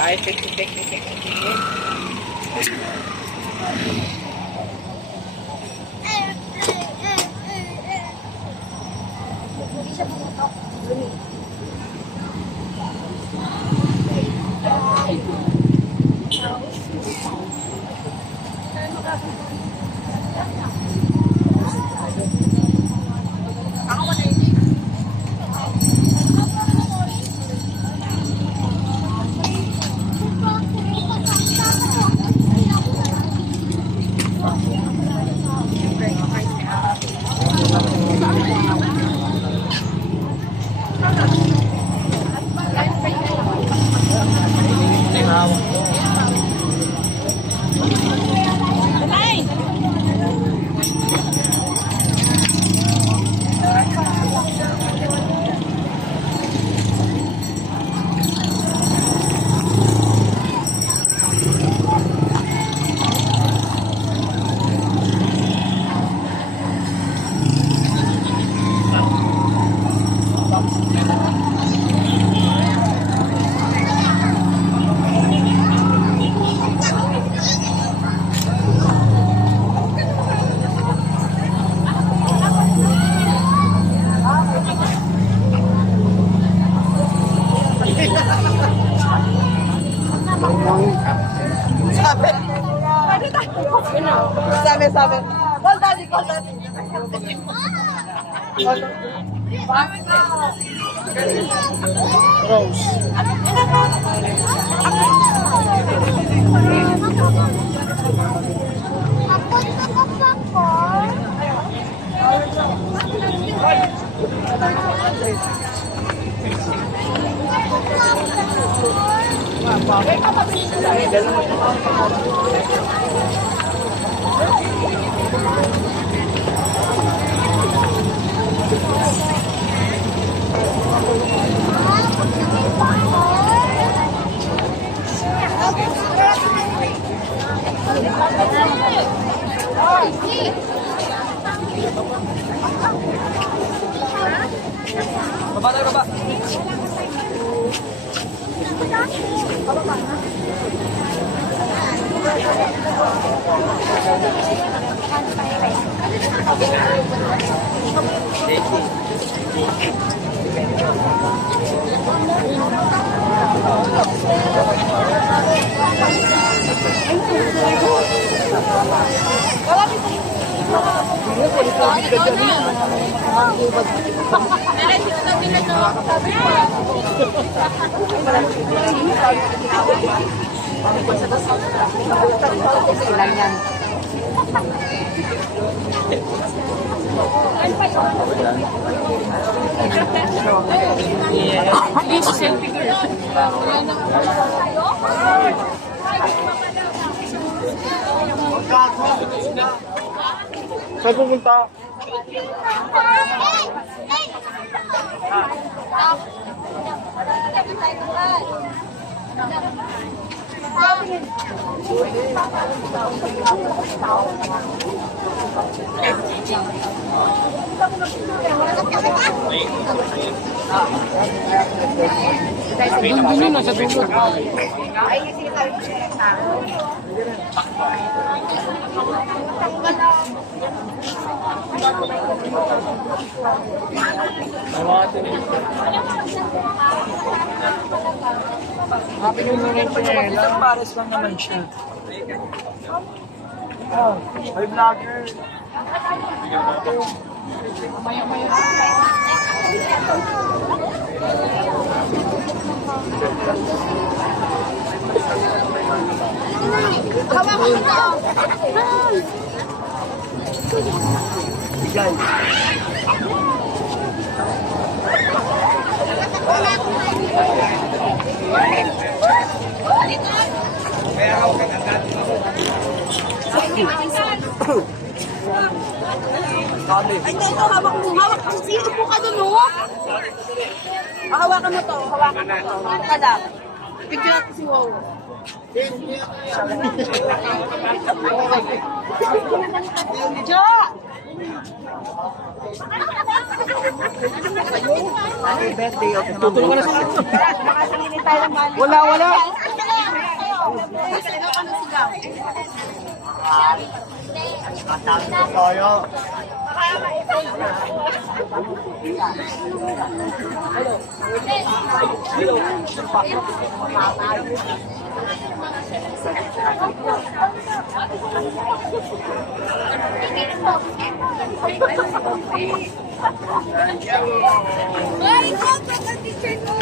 Ay, tik. Sabi. Call daddy. Rose. Baba. Saan pupunta? Doon nasa dulo. Ay, kasi sabi ko siya sa Happy New Year po niya. Ilang pares lang naman siya. Oh, may vlogger. hawakan ko. Bigay. Ay, ito, hawak mo. Hawak mo. Sino po ka dun, oh? Hawakan mo to. Hawakan mo to. Kada. Picture natin si Wow. Jo! Happy birthday, okay. Tutulungan na sila. Makasinginin tayo ng balik. Wala. Toyo. Ay, ko! Pagka-teacher mo!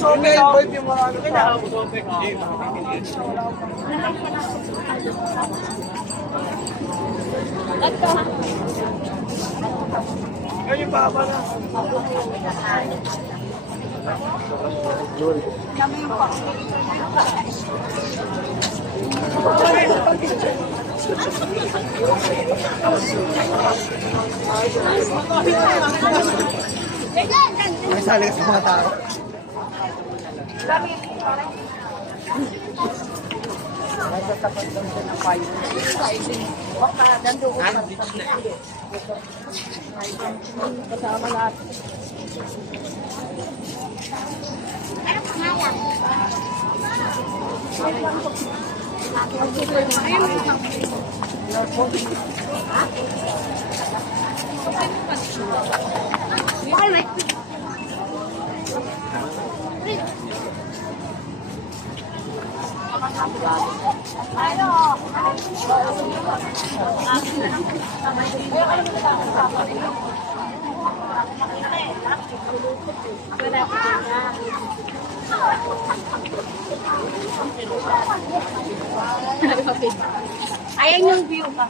Okay, boy, yung mga ano ka na. Yung baba na. May sali sa mga tao. Nasa tapat lang siya ng payo. Kasama lahat. Ayan yung view ka.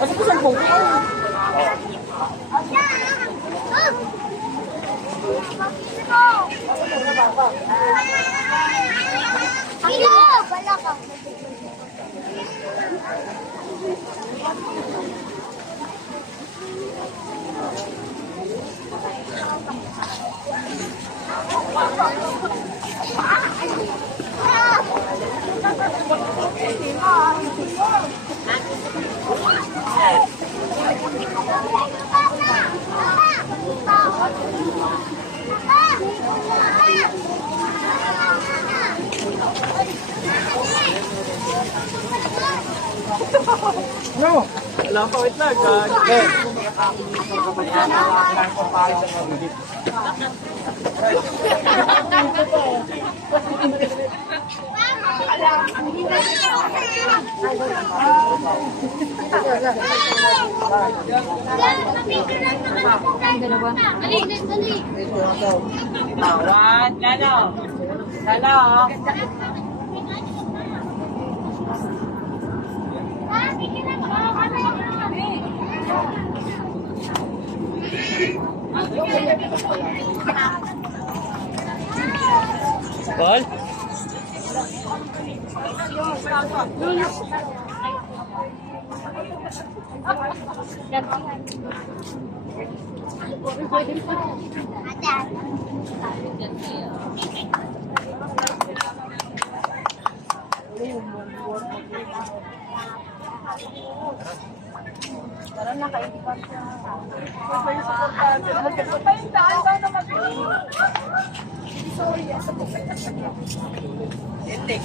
Kasi ko saan po? Hello! Wala ka. No. Wala pa, wait lang. One, Lalo. Paul? Tara na, kayo di pa siya. Pagkakapayuntaan ka na mag-iwi. Sorry, asa po kayo. Index.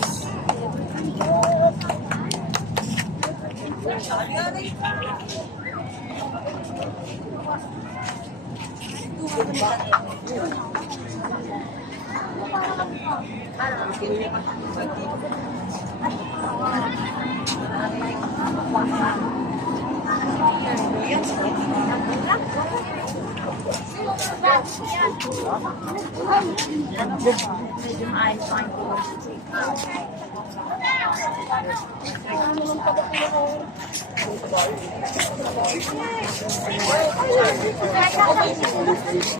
medyo maayos ang